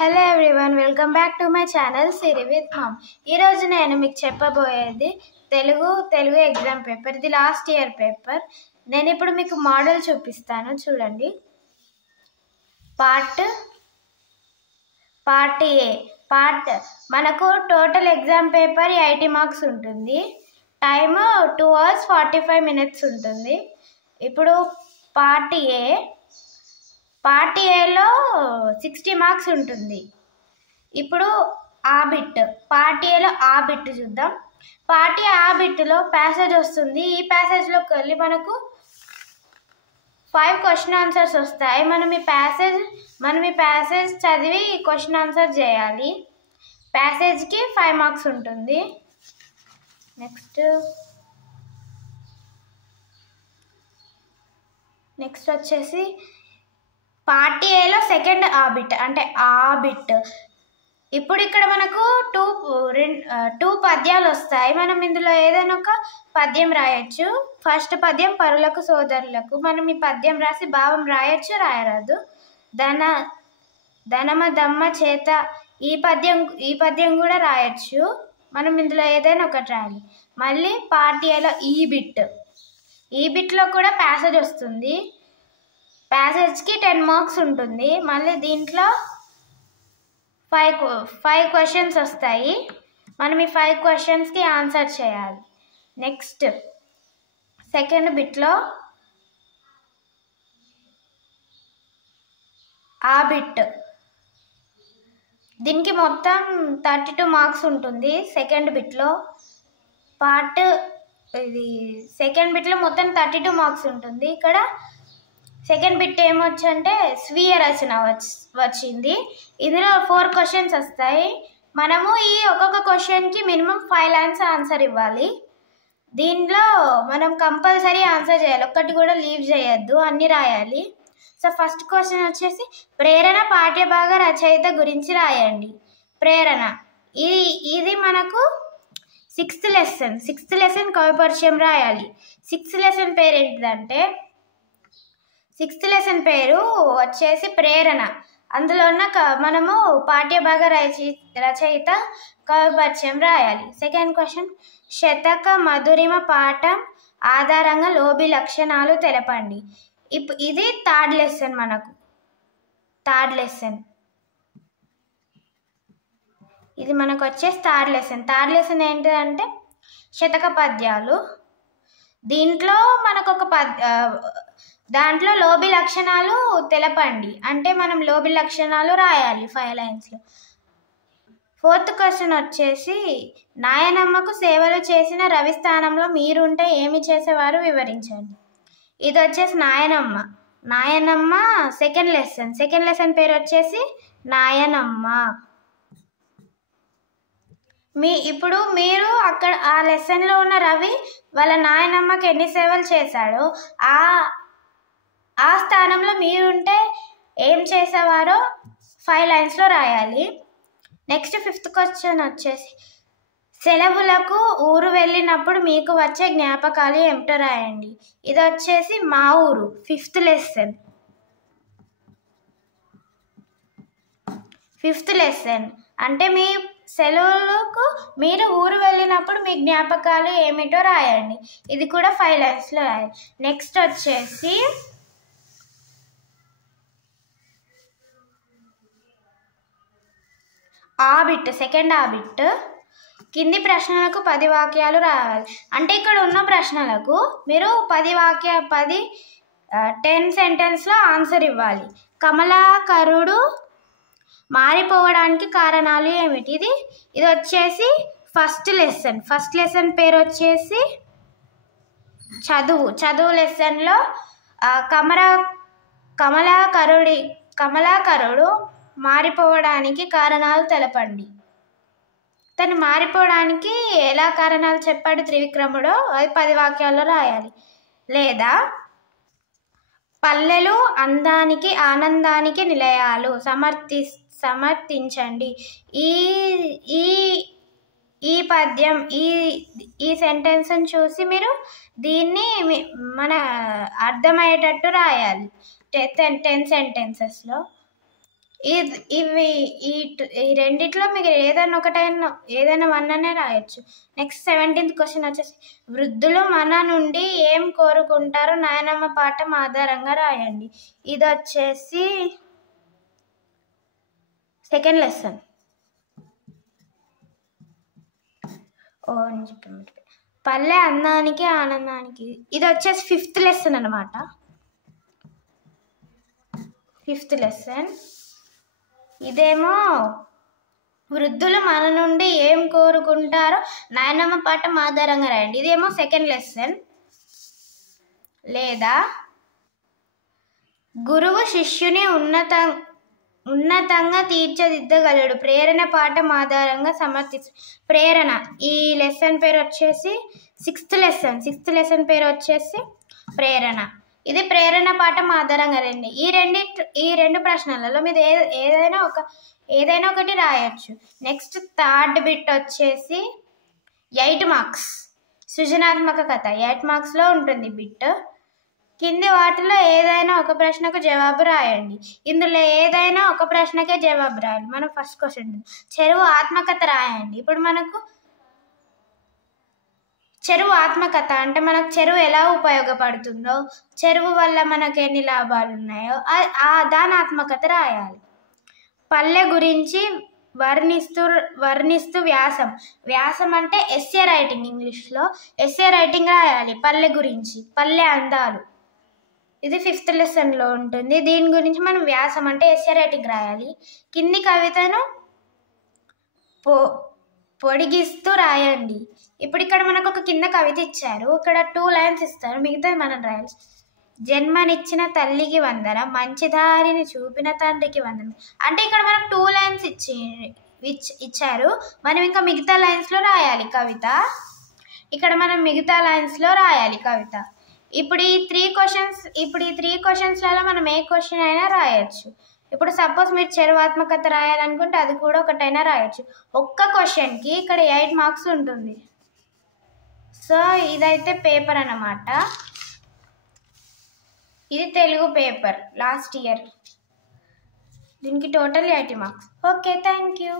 Hello everyone, welcome back to my channel Siri with ma'am. ఈరోజు నేను మీకు చెప్పబోయేది తెలుగు ఎగ్జామ్ పేపర్. ఇది లాస్ట్ ఇయర్ పేపర్. నేను ఇప్పుడు మీకు మోడల్ చూపిస్తాను, చూడండి. Part A. మనకు టోటల్ ఎగ్జామ్ పేపర్ 80 మార్క్స్ ఉంటుంది. టైమ్ 2 hours 45 minutes ఉంటుంది. ఇప్పుడు పార్ట్ ఏలో 60 మార్క్స్ ఉంటుంది. ఇప్పుడు పార్ట్ ఏలో ఆ బిట్ చూద్దాం. పార్ట్ ఏ ఆ బిట్లో ప్యాసేజ్ వస్తుంది. ఈ ప్యాసేజ్లోకి వెళ్ళి మనకు 5 క్వశ్చన్ ఆన్సర్స్ వస్తాయి. మనం ఈ ప్యాసేజ్ చదివి క్వశ్చన్ ఆన్సర్ చేయాలి. ప్యాసేజ్కి 5 మార్క్స్ ఉంటుంది. నెక్స్ట్ వచ్చేసి పార్ట్ ఏలో సెకండ్ బిట్, అంటే ఆ బిట్. ఇప్పుడు ఇక్కడ మనకు టూ పద్యాలు వస్తాయి. మనం ఇందులో ఏదైనా ఒక పద్యం రాయొచ్చు. ఫస్ట్ పద్యం పరులకు సోదరులకు. మనం ఈ పద్యం రాసి భావం రాయొచ్చు, రాయరాదు. ధనమ దమ్మ చేత ఈ పద్యం కూడా రాయొచ్చు. మనం ఇందులో ఏదైనా ఒకటి రాయాలి. మళ్ళీ పార్ట్ ఏలో ఈ బిట్లో కూడా ప్యాసేజ్ వస్తుంది. ప్యాసేజ్కి 10 మార్క్స్ ఉంటుంది. మళ్ళీ దీంట్లో 5 క్వశ్చన్స్ వస్తాయి. మనం ఈ 5 క్వశ్చన్స్కి ఆన్సర్ చేయాలి. నెక్స్ట్ సెకండ్ బిట్లో ఆ బిట్. దీనికి మొత్తం 32 మార్క్స్ ఉంటుంది. సెకండ్ బిట్లో సెకండ్ బిట్లో మొత్తం 32 మార్క్స్ ఉంటుంది. ఇక్కడ సెకండ్ బిట్ ఏమొచ్చంటే స్వీయ రచన వచ్చింది. ఇందులో 4 క్వశ్చన్స్ వస్తాయి. మనము ఈ ఒక్కొక్క క్వశ్చన్కి మినిమం 5 lines ఆన్సర్ ఇవ్వాలి. దీనిలో మనం కంపల్సరీ ఆన్సర్ చేయాలి, ఒక్కటి కూడా లీవ్ చేయొద్దు, అన్నీ రాయాలి. సో ఫస్ట్ క్వశ్చన్ వచ్చేసి ప్రేరణ పాఠ్యభాగ రచయిత గురించి రాయండి. ప్రేరణ ఇది మనకు 6th లెసన్ కవి పరిచయం రాయాలి. 6th లెసన్ పేరు ఏంటిదంటే 6th లెసన్ పేరు వచ్చేసి ప్రేరణ. అందులో ఉన్న మనము పాఠ్యభాగ రచయిత కవి పరిచయం రాయాలి. సెకండ్ క్వశ్చన్ శతక మధురిమ పాఠం ఆధారంగా లోబి లక్షణాలు తెలపండి. ఇది థర్డ్ లెసన్. ఇది మనకు వచ్చేసి థర్డ్ లెసన్ ఏంటిదంటే శతక పద్యాలు. దీంట్లో మనకు దాంట్లో లోబి లక్షణాలు తెలపండి అంటే మనం లోబి లక్షణాలు రాయాలి 5 linesలో. ఫోర్త్ క్వశ్చన్ వచ్చేసి నాయనమ్మకు సేవలు చేసిన రవి స్థానంలో మీరుంటే ఏమి చేసేవారు వివరించండి. ఇది వచ్చేసి నాయనమ్మ సెకండ్ లెసన్ పేరు వచ్చేసి నాయనమ్మ. ఇప్పుడు మీరు అక్కడ ఆ లెసన్లో ఉన్న రవి వాళ్ళ నాయనమ్మకి ఎన్ని సేవలు చేశాడో ఆ స్థానంలో మీరుంటే ఏం చేసేవారో 5 linesలో రాయాలి. నెక్స్ట్ ఫిఫ్త్ క్వశ్చన్ వచ్చేసి సెలవులకు ఊరు వెళ్ళినప్పుడు మీకు వచ్చే జ్ఞాపకాలు ఏమిటో రాయండి. ఇది వచ్చేసి మా ఊరు 5th లెసన్. అంటే మీ సెలవులకు మీరు ఊరు వెళ్ళినప్పుడు మీ జ్ఞాపకాలు ఏమిటో రాయండి. ఇది కూడా 5 linesలో రాయాలి. నెక్స్ట్ వచ్చేసి సెకండ్ ఆ బిట్. కింది ప్రశ్నలకు 10 వాక్యాలు రావాలి. అంటే ఇక్కడ ఉన్న ప్రశ్నలకు మీరు 10 సెంటెన్స్లో ఆన్సర్ ఇవ్వాలి. కమలాకరుడు మారిపోవడానికి కారణాలు ఏమిటి? ఇది వచ్చేసి ఫస్ట్ లెసన్ పేరు వచ్చేసి చదువు లెసన్లో కమలాకరుడు మారిపోవడానికి కారణాలు తెలపండి. తను మారిపోవడానికి ఎలా కారణాలు చెప్పాడు త్రివిక్రముడో అది 10 వాక్యాల్లో రాయాలి. లేదా పల్లెలు అందానికి ఆనందానికి నిలయాలు సమర్థించండి. ఈ పద్యం ఈ సెంటెన్స్ని చూసి మీరు దీన్ని మన అర్థమయ్యేటట్టు రాయాలి 10 sentencesలో. ఇవి ఈ రెండిట్లో మీకు ఏదైనా వన్ అనే రాయొచ్చు. నెక్స్ట్ 17th క్వశ్చన్ వచ్చేసి వృద్ధులు మన నుండి ఏం కోరుకుంటారో నాయనమ్మ పాఠం ఆధారంగా రాయండి. ఇది వచ్చేసి సెకండ్ లెసన్. పల్లె అందానికి ఆనందానికి, ఇది వచ్చేసి 5th లెసన్ అనమాట. 5th lesson. ఇదేమో వృద్ధులు మన నుండి ఏం కోరుకుంటారో నాయనమ్మ పాఠం ఆధారంగా రాయండి. ఇదేమో సెకండ్ లెసన్. లేదా గురువు శిష్యుని ఉన్నతంగా తీర్చిదిద్దగలడు, ప్రేరణ పాఠం ఆధారంగా ప్రేరణ. ఈ లెసన్ పేరు వచ్చేసి 6th లెసన్. 6th లెసన్ పేరు వచ్చేసి ప్రేరణ. ఇది ప్రేరణ పాఠం ఆధారంగా రండి. ఈ రెండు ప్రశ్నలలో మీరు ఏదైనా ఒకటి రాయొచ్చు. నెక్స్ట్ థర్డ్ బిట్ వచ్చేసి 8 మార్క్స్ సృజనాత్మక కథ. 8 మార్క్స్లో ఉంటుంది బిట్. కింది వాటిలో ఏదైనా ఒక ప్రశ్నకు జవాబు రాయండి. ఇందులో ఏదైనా ఒక ప్రశ్నకే జవాబు రాయాలి. మనం ఫస్ట్ క్వశ్చన్ చెరువు ఆత్మకథ రాయండి. ఇప్పుడు మనకు చెరువు ఆత్మకథ అంటే మనకు చెరువు ఎలా ఉపయోగపడుతుందో, చెరువు వల్ల మనకు ఎన్ని లాభాలు ఉన్నాయో దాని ఆత్మకథ రాయాలి. పల్లె గురించి వర్ణిస్తూ వ్యాసం అంటే ఎస్సే రైటింగ్. ఇంగ్లీష్లో ఎస్సే రైటింగ్ రాయాలి పల్లె గురించి, పల్లె అందాలు. ఇది 5th లెసన్లో ఉంటుంది. దీని గురించి మనం వ్యాసం అంటే ఎస్సే రైటింగ్ రాయాలి. కింది కవితను పొడిగిస్తూ రాయండి. ఇప్పుడు ఇక్కడ మనకు ఒక కింద కవిత ఇచ్చారు, ఇక్కడ 2 లైన్స్ ఇస్తారు, మిగతాది మనం రాయాలి. జన్మనిచ్చిన తల్లికి వందనం, మంచి దారిని చూపిన తండ్రికి వందనం. అంటే ఇక్కడ మనకు 2 లైన్స్ ఇచ్చారు, మనం ఇంకా మిగతా లైన్స్లో రాయాలి కవిత. ఇక్కడ మనం మిగతా లైన్స్లో రాయాలి కవిత. ఇప్పుడు ఈ 3 క్వశ్చన్స్లలో మనం ఏ క్వశ్చన్ అయినా రాయొచ్చు. ఇప్పుడు సపోజ్ మీరు చెరువు ఆత్మకథ రాయాలనుకుంటే అది కూడా ఒకటైనా రాయొచ్చు. ఒక్క క్వశ్చన్కి ఇక్కడ 8 మార్క్స్ ఉంటుంది. సో ఇదైతే పేపర్ అన్నమాట. ఇది తెలుగు పేపర్ లాస్ట్ ఇయర్. దీనికి total 80 marks. Okay, thank you.